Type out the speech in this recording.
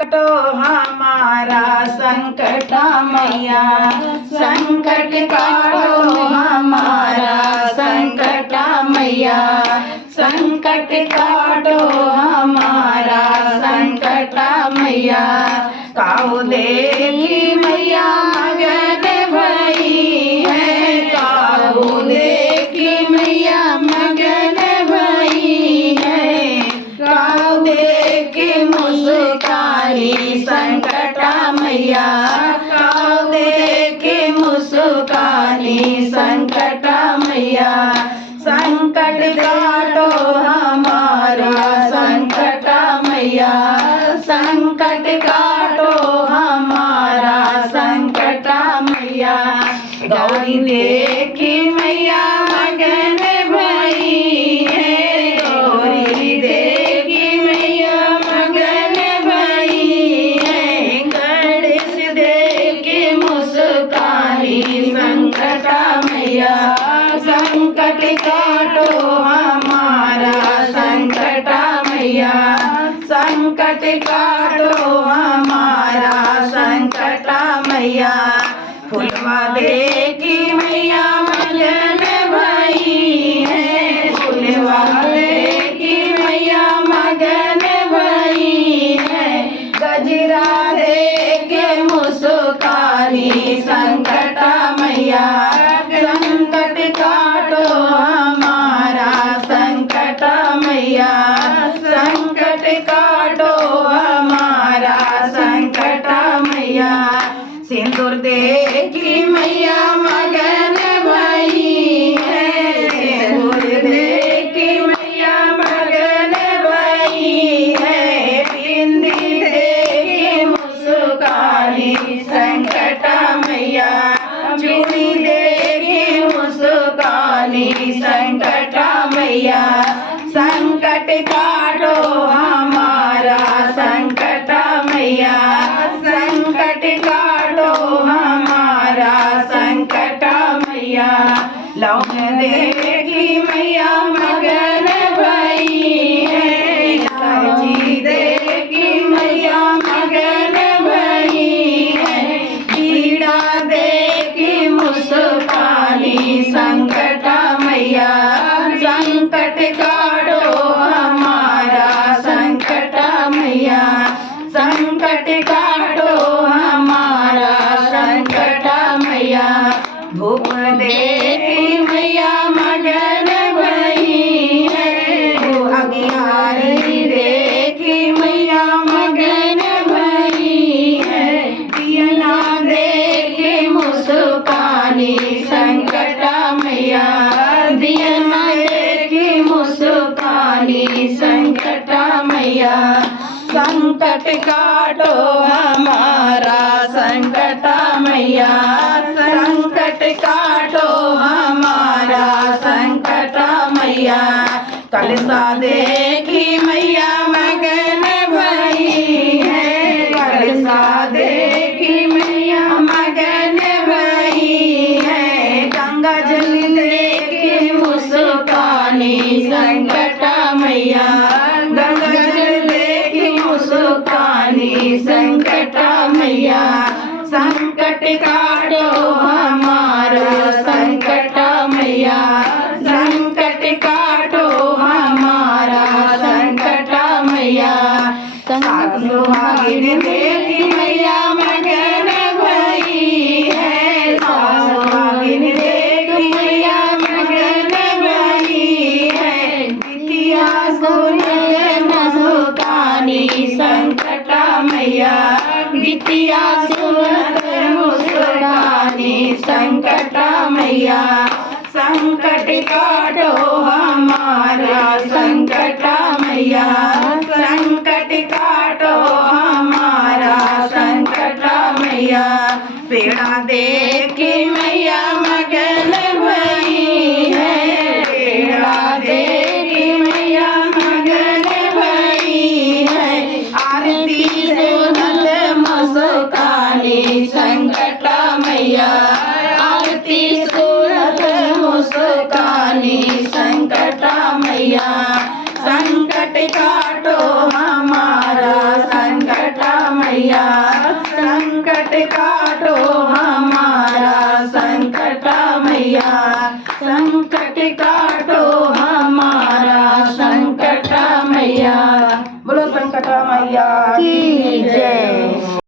कटो हमारा संकट मैया, संकट काटो हमारा संकट मैया, संकट काटो हमारा संकट मैया। काऊ देखी मैया मगन भई है, काऊ देखी मैया मगन भई है, काऊ देखी मुस्कानी संकट मैया, काऊ देखी मुस्कानी संकट मैया। संकट काटो हमारा संकट मैया, संकट काटो हमारा संकट मैया। गौरी देखी मैया मगन भई है, गौरी देखी मैया मगन भई है, गणेश देखी मुस्कानी संकट मैया। संकट काटो हमारा संकट मैया, संकट काटो हमारा संकट मैया। फुलवा देखी मैया मगन भई है, फुलवा देखी मैया मगन भई है, गजरा देखे मुस्कानी संकट मैया। संकट काटो हमारा संकट मैया, संकट काटो हमारा संकट मैया। सिंदूर देखी मैया मगन भई है, सिंदूर देखी मैया मगन भई है, बिंदी देखी मुस्कानी संकट मैया, चूड़ी देखी मुस्कानी संकट मैया। संकट काटो हमारा संकट मैया, संकट काटो हमारा संकट मैया। लौंग देखी मैया मगन भई है, इलायची देखी मैया मगन भई है, पीड़ा देखी मुस्कानी संकट मैया। संकट काटो हमारा संकट मैया, संकट काटो हमारा संकट मैया। धूप देखी मैया मगन भई है, अगियारी देखी मैया मगन भई है, दियना देखी मुस्कानी संकट मैया, दियना देखी मुस्कानी संकट मैया। संकट काटो हमारा संकट मैया, संकट काटो हमारा संकट मैया। कलसा देखी मैया मगन भई है, कलसा देखी मैया मगन भई है, गंगा जल देखी मुस्कानी संकट मैया, गंगा जल देखी मुस्कानी संकट मैया। संकट काटो हमारा संकट मैया, संकट काटो हमारा संकट मैया। सात सुहागिन देखी मैया मगन भई है, सात सुहागिन देखी मैया मगन भई है, बिटिया सुनत मुस्कानी संकट मैया, बिटिया सुनत मुस्कानी संकट मैया। संकट काटो हमारा संकट मैया, संकट काटो हमारा संकट मैया। पेड़ा देखी मैया मगन भई है, पेड़ा देखी मैया मगन भई है, आरती सुनत मुस्कानी संकट मैया, आरती सुनत मुस्कानी संकट मैया। संकट काटो हमारा संकट मैया संकट काटो हमारा संकट मैया संकट काटो हमारा संकट मैया। बोलो संकट मैया की जय।